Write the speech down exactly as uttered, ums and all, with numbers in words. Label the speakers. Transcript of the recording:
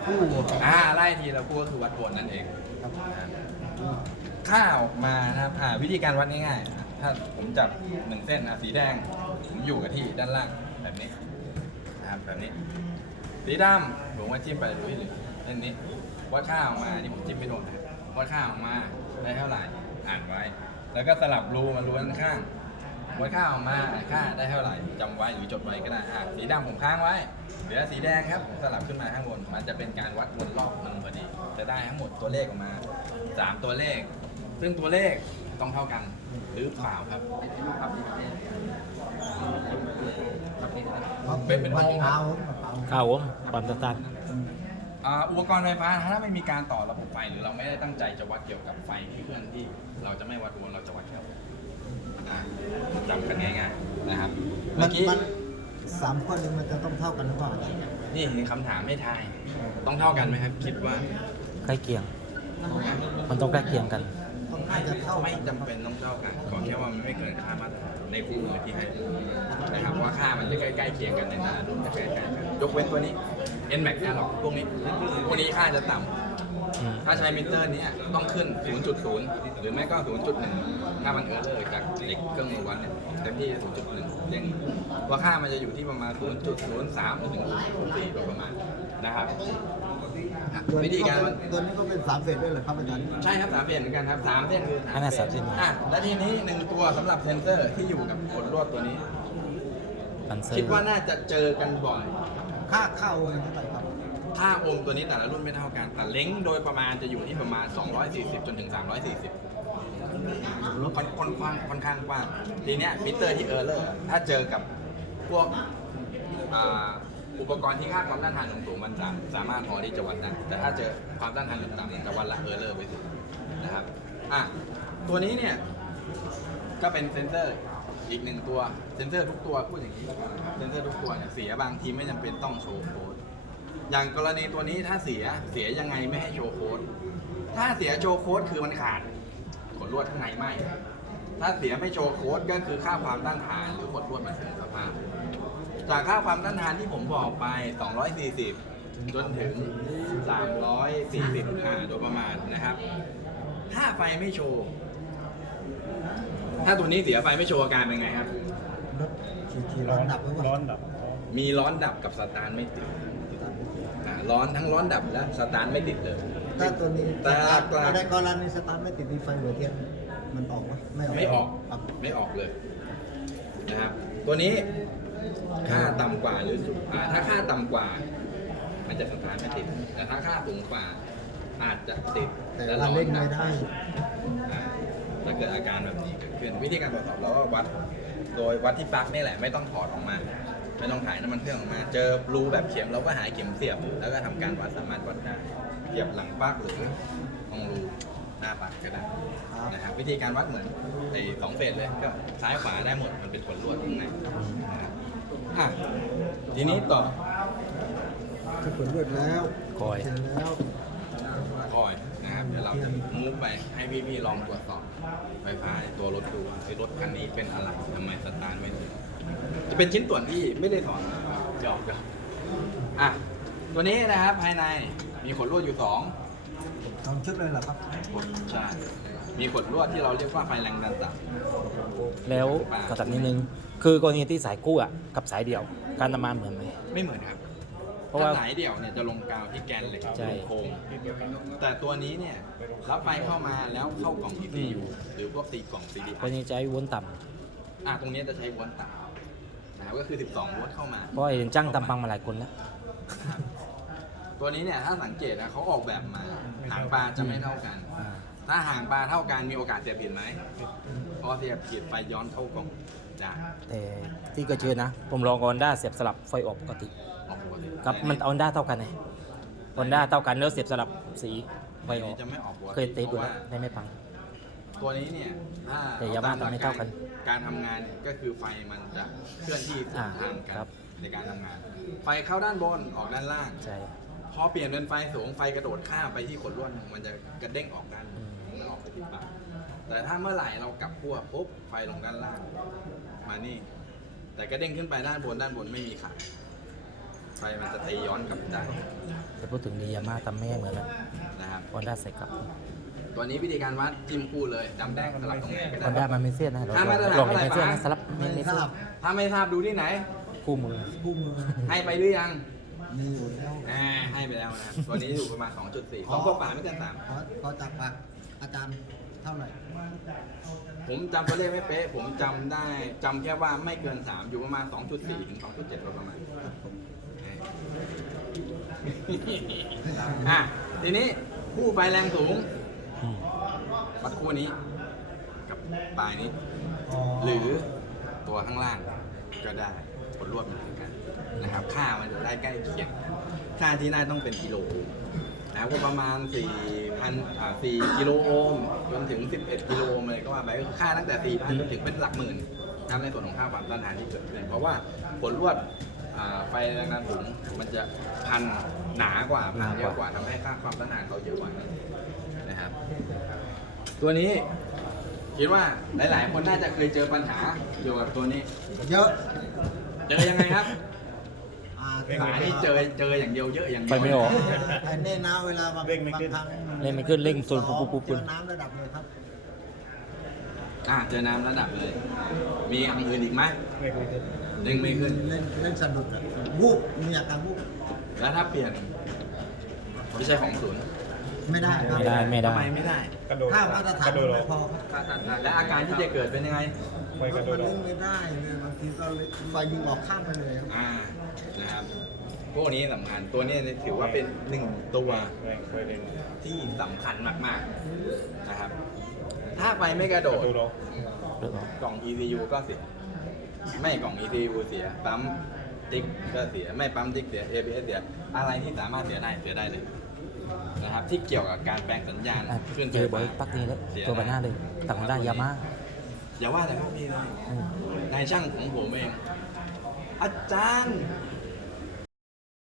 Speaker 1: คู่
Speaker 2: อ่าไล่ทีละคู่ก็คือวัดโวลต์นั่นเอง
Speaker 1: ครับ
Speaker 2: ค่าออกมานะครับอ่าวิธีการวัดง่ายๆถ้าผมจับหนึ่งเส้นอ่ะสีแดงผมอยู่กับที่ด้านล่างแบบนี้นะครับแบบนี้สีดำผมว่าจิ้มไปดูที่หนึ่งเส้นนี้วัดค่าออกมานี่ผมจิ้มไม่โดนนะวัดค่าออกมาได้เท่าไหร่อ่านไว้ แล้วก็สลับรูมารูด้านข้างวัดค่าออกมาค่าได้เท่าไหร่จำไว้หรือจดไว้ก็ได้อ่ะสีดำผมค้างไว้เหลือสีแดงครับผมสลับขึ้นมาข้างบนมันจะเป็นการวัดวนรอบหนึ่งพอดีจะได้ทั้งหมดตัวเลขออกมาสามตัวเลข ซึ่งตัวเลขต้องเท่ากันหรือเปล่าครับเป็นเป็น
Speaker 1: วัด
Speaker 2: โวลต์
Speaker 1: เท้า
Speaker 3: ครับผมความสตาร์ท
Speaker 2: อ่าอุปกรณ์ไฟฟ้าถ้าไม่มีการต่อระบบไฟหรือเราไม่ได้ตั้งใจจะวัดเกี่ยวกับไฟที่เคลื่อนที่เราจะไม่วัดโวลต์เราจะวัดแค่อ่าจำกันง่ายๆนะครับ
Speaker 1: มั
Speaker 2: เมื่
Speaker 1: น
Speaker 2: อกี้
Speaker 1: มันสามข้อนี้มันจะต้องเท่ากันหรือเปล่า
Speaker 2: นี่คือคำถามให้ทายต้องเท่ากันไหมครับคิดว่า
Speaker 3: ใกล้เคียง มันต้องใกล้เคียงกัน
Speaker 1: ต้องน่าจะเท่า
Speaker 2: ไม่จำเป็นต้องเท่ากันขอแค่ว่ามันไม่เกินค่ามาตรฐานในคู่มือที่ให้นะครับว่าค่ามันจะใกล้ๆเคียงกันในแต่ละรุ่นจะใกล้ๆกันยกเว้นตัวนี้ N Max Airlock พวกนี้พวกนี้ค่าจะต่ำ
Speaker 3: อืม
Speaker 2: ถ้าใช้มิเตอร์นี้ต้องขึ้น ศูนย์จุดศูนย์ หรือไม่ก็ ศูนย์จุดหนึ่ง ถ้ามันเออร์เลอร์จากเหล็กเครื่องมือวัดเนี่ยเต็มที่ ศูนย์จุดหนึ่ง เด้งว่าค่ามันจะอยู่ที่ประมาณ ศูนย์จุดศูนย์สาม ถึง ศูนย์จุดสี่ โดยประมาณนะครับอ่ะ
Speaker 1: ตัว
Speaker 2: วิ
Speaker 1: นี้
Speaker 2: ธี
Speaker 1: ก็
Speaker 2: การ
Speaker 1: เป็
Speaker 2: วัด
Speaker 1: นตัวนี้ก็เป็นสามเฟสด้วยเหรอครับอาจารย์
Speaker 2: ใช่ครับสามเส้นเหมือนกันครับสามเส้นคือ
Speaker 3: อันนั้นสามเส้น
Speaker 2: อ่ะและทีนี้หนึ่งตัวสำหรับเซนเซอร์ที่อยู่กับขดลวดตัวนี้
Speaker 3: ปันเซอ
Speaker 2: คิด
Speaker 3: ร์
Speaker 2: ว่าน่าจะเจอกันบ่อย
Speaker 1: ค่าเข้ามันเท่าไหร่ครับ
Speaker 2: ค่าโอห์มตัวนี้แต่ละรุ่นไม่เท่ากันแต่เล้งโดยประมาณจะอยู่ที่ประมาณ สองร้อยสี่สิบ จนถึง สามร้อยสี่สิบ ค่อนค่อนข้างค่อนข้างกว้างทีเนี้ยมิเตอร์ที่เออร์เลอร์ถ้าเจอกับพวกอ่าอุปกรณ์ที่ค่าความต้านทานสูงๆมันจะสามารถพอที่จะวัดได้แต่ถ้าเจอความต้านทานต่ำๆจะวัดละเออร์เลอร์ไปสุดนะครับอ่ะตัวนี้เนี่ยก็เป็นเซนเซอร์อีกหนึ่งตัวเซนเซอร์ทุกตัวพูดอย่างนี้แล้วกันนะครับเซนเซอร์ทุกตัวเนี่ยเสียบางทีไม่จำเป็นต้องโชว์โค้ดอย่างกรณีตัวนี้ถ้าเสียเสียยังไงไม่ให้โชว์โค้ดถ้าเสียโชว์โค้ดคือมันขาดขดลวดข้างในไหมถ้าเสียไม่โชว์โค้ดก็คือค่าความต้านทานหรือขดลวดมันเสื่อมสภาพจากค่าความต้านทานที่ผมบอกไป สองร้อยสี่สิบ จนถึง สามร้อยสี่สิบ อ่าโดยประมาณนะครับ ถ้าไฟไม่โชว์ ถ้าตัวนี้เสียไฟไม่โชว์อาการเป็นไงครับ
Speaker 1: รถขี่ขี่ร้อนดับหรือเปล่า
Speaker 4: ร้อนดับ
Speaker 2: มีร้อนดับกับสตาร์ทไม่ติดอ่าร้อนทั้งร้อนดับและสตาร์ทไม่ติดเลย
Speaker 1: ถ้าตัวนี้
Speaker 2: แต่
Speaker 1: สตาร์ท
Speaker 2: กลาง
Speaker 1: ในกรณีสตาร์ทไม่ติดมีไฟหัวเทียนมันออกไหมไม่ออก
Speaker 2: ไม่ออก
Speaker 1: ครับ
Speaker 2: ไม่ออกเลยนะครับ ตัวนี้ค่าต่ำกว่าหรืออ่าถ้าค่าต่ำกว่า มันจะสตาร์ทไม่ติด แต่ถ้าค่าสูงกว่าอาจจะติด
Speaker 1: แต่
Speaker 2: และ
Speaker 1: เรา
Speaker 2: ร้อน
Speaker 1: เล่น
Speaker 2: ดั
Speaker 1: ไม่
Speaker 2: บ
Speaker 1: ได้
Speaker 2: อ่าถ้าเกิดอาการแบบนี้เกิดขึ้นวิธีการตรวจสอบเราก็วัด โดยวัดที่ปลั๊กนี่แหละไม่ต้องถอดออกมา ไม่ต้องถ่ายน้ำมันเครื่องออกมา เจอรูแบบเข็มเราก็หาเข็มเสียบ แล้วก็ทำการวัดสามารถวัดได้เสียบหลังปลั๊กหรือตรงรูหน้าปลั๊กก็ได้
Speaker 1: ครับ
Speaker 2: นะครับวิธีการวัดเหมือนไอ้สองเฟสเลยก็ซ้ายขวาได้หมดมันเป็นขดลวดข้างในนะครับอ่ะทีนี้ต่อ
Speaker 1: คือผลเลือดแล้ว
Speaker 3: คอย
Speaker 1: เสร็จแล้ว
Speaker 2: คอยนะครับเดี๋ยวเราจะมูฟไปให้พี่ๆลองตรวจสอบไฟฟ้าในตัวรถดูไอ้รถคันนี้เป็นอะไรทำไมสตาร์ทไม่ติดจะเป็นชิ้นส่วนที่ไม่ได้สอนหยอกหยอกอ่ะตัวนี้นะครับภายในมีขดลวดอยู่สอง
Speaker 1: สองชุดเลยเหรอครับ
Speaker 2: ขดใช่มีขดลวดที่เราเรียกว่าไฟแรงดันต่ำ
Speaker 3: แล้วกระตัดนิดนึง คือกรณีที่สายกู้อ่ะกับสายเดี่ยว การทำงานเหมือนไหม
Speaker 2: ไม่เหมือนครับ
Speaker 3: เพราะว่า
Speaker 2: ถ้าสายเดี่ยวเนี่ยจะลงกาวที่แกนเหล็ก
Speaker 3: ใช่
Speaker 2: โครงแต่ตัวนี้เนี่ยรับไฟเข้ามาแล้วเข้ากล่อง อี ซี ยู หรือพวกตีกล่อง ซี ดี
Speaker 3: กรณีใช้วนต่
Speaker 2: อ่ะตรงนี้จะใช้โวลต์ต่ำนะครับก็คือ สิบสอง โวลต์เข้ามา
Speaker 3: ำเพราะเห็นจ้างตำปังมาหลายคนแล้ว
Speaker 2: นะครับตัวนี้เนี่ยถ้าสังเกตนะเขาออกแบบมาหางปลาจะไม่เท่ากัน
Speaker 3: อ่า
Speaker 2: ถ้าหางปลาเท่ากันมีโอกาสเสียบผิดไหมพอเสียบผิดไฟย้อนเข้ากล่องได้
Speaker 3: แต่ที่ก็เจอนะ ผมลองออนด้าเสียบสลับไฟออกปกติ
Speaker 2: ออกปกติ
Speaker 3: ครับมันออนด้าเท่ากันไงออนด้าเท่ากันแล้วเสียบสลับสีไฟ
Speaker 2: ตัว
Speaker 3: ออ
Speaker 2: นี้
Speaker 3: ก
Speaker 2: จะไม่ออกปกติ
Speaker 3: เคยเตะ
Speaker 2: เพ
Speaker 3: ดู
Speaker 2: ราะ
Speaker 3: แล้
Speaker 2: ว่า
Speaker 3: วได้ไม่พัง
Speaker 2: ตัวนี้เนี่ยถ้า
Speaker 3: แต่ยาบ้าทำไม่เท่ากัน
Speaker 2: การทำงานเนี่ยก็คือไฟมันจะเคลื่อนที่สวนทางกั
Speaker 3: ครั
Speaker 2: น
Speaker 3: บ
Speaker 2: ในการทำงาน ไฟเข้าด้านบนออกด้านล่าง
Speaker 3: ใช่
Speaker 2: พอเปลี่ยนเป็นไฟสูงไฟกระโดดข้ามไปที่ขดลวดมันจะกระเด้งออกด้านแล้วออกไปที่ปากแต่ถ้าเมื่อไหร่เรากลับขั้วปุ๊บไฟลงด้านล่างมานี่ แต่กระเด้งขึ้นไปด้านบนด้านบนไม่มีขาดไฟมันจะตีย้อนกลับได้
Speaker 3: จะพูดถึงดียามาทำไม่ให้เหมือนนะ
Speaker 2: นะครับ
Speaker 3: ฮอนด้าใส่กลับ
Speaker 2: ตัวนี้วิธีการวัดจิ้มคู่เลยดำแดงสลับตรงไหนก็
Speaker 3: ฮอนด้า
Speaker 2: ได้
Speaker 3: มันไม่เสี้ยนนะเรา
Speaker 2: ถ้ามาตรฐาน
Speaker 3: ลองไม่
Speaker 2: เท่าไหร่
Speaker 3: เสี้ยนนะ
Speaker 2: ปะ
Speaker 3: สลับไม่
Speaker 1: ไม่
Speaker 3: ไม่
Speaker 1: ท
Speaker 3: เสี้ย
Speaker 1: ราน บ
Speaker 2: ถ้าไม่ทราบดูที่ไหน
Speaker 3: คู่มือ
Speaker 1: คู่มือ
Speaker 2: ให้ไปหรือยัง
Speaker 1: มีอยู่แล้ว
Speaker 2: อ่าให้ไปแล้วนะตัวนี้อยู่ประมาณ สองจุดสี่ ของกว่าไม่เกินสาม
Speaker 1: ขอขอจากปากอาจารย์เท่าไหร่
Speaker 2: ผมจำตัวเลขไม่เป๊ะ ผมจำได้จำแค่ว่าไม่เกิน สาม อยู่ประมาณ สองจุดสี่ ถึง สองจุดเจ็ด โดยประมาณ
Speaker 1: ครับผม
Speaker 2: อ่ะ ทีนี้คู่ไฟแรงสูง
Speaker 3: อืม
Speaker 2: วัดคู่นี้ กับปลายนี้ หรือตัวข้างล่างก็ได้ผลรวมเหมือนกันนะครับ ค่ามันจะได้ใกล้เคียง ค่าที่ได้ต้องเป็นกิโลโอห์มนะครับก็ประมาณ สี่พัน อ่า สี่กิโลโอห์มจนถึง สิบเอ็ดกิโลโอห์มเลยก็ว่าไปก็คือค่าตั้งแต่ สี่พัน จนถึงเป็นหลักหมื่นนะครับในส่วนของค่าความต้านทานที่เกิดขึ้นเพราะว่าผลรวดอ่าไฟแรงดันสูงมันจะพันหนากว่าพันเยอะกว่าทำให้ค่าความต้านทานเขาเยอะกว่านะครับ ตัวนี้คิดว่าหลาย ๆ คนน่าจะเคยเจอปัญหาเกี่ยวกับตัวนี้
Speaker 1: เยอะ
Speaker 2: เจอยังไงครับ
Speaker 1: อ่า
Speaker 2: สายนี่เจอเจออย่างเดียวเยอะอย่างเดี
Speaker 3: ไป
Speaker 2: ยว
Speaker 3: ไม่ออก
Speaker 1: ไอ้เน่น้าเวลาบางบางครั้ง
Speaker 3: เร่งไม่ขึ้นเร่งสูงปุ๊บปุ๊บปุ๊บ
Speaker 1: เจอน้ำระดับเลยครับ
Speaker 2: อ่าเจอน้ำระดับเลย มีอย่างอื่นอีกไหม
Speaker 1: ไม่เคย
Speaker 2: เด้งไม่ขึ้น
Speaker 1: เล่นเล่นสนุกอะวูบมีอาการวูบ
Speaker 2: แล้วถ้าเปลี่ยนไม่ใช่ของศูนย์
Speaker 1: ไม่ได้ครับ
Speaker 3: ไม่ได้ไม่ได้
Speaker 2: ทำไมไม่ได้
Speaker 4: กระโดด
Speaker 1: ถ้ามาตรฐาน
Speaker 4: กระโดด
Speaker 1: ไม่
Speaker 4: เหรอ
Speaker 1: พอครับ
Speaker 2: และอาการที่จะเกิดเป็นยังไง
Speaker 4: ไฟกระโด
Speaker 1: มัน
Speaker 4: ดเหรอ
Speaker 1: เล่นไม่ได้เลยบางทีก็เลยไฟยิงออกข้างไปเลยครับ
Speaker 2: อ่านะครับพวกนี้สำคัญตัวนี้ถือว่าเป็นหนึ่งตัว
Speaker 4: แรงไฟแรง
Speaker 2: ที่สำคัญมากๆนะครับ ถ้าไฟไม่กระโด
Speaker 4: ก
Speaker 2: ด
Speaker 4: ระโดดเหรอ
Speaker 3: เลิกออก
Speaker 2: กล่อง อี ซี ยู ก็เสีย ไม่กล่อง อี ซี ยู เสีย ปั๊มติ๊กก็เสีย ไม่ปั๊มติ๊กเสีย เอ บี เอส เสีย อะไรที่สามารถเสียได้เสียได้เลยนะครับ ที่เกี่ยวกับการแปลงสัญญาณ
Speaker 3: อ่ะ
Speaker 2: ขึ้น
Speaker 3: เจอบ่อยปักนี้แล้วตัวบันหน้าเลยต่างด้านยามา
Speaker 2: อย่าว่าแต่พวกพี่เลย
Speaker 3: อืม
Speaker 2: นายช่างของผมเอง อาจารย์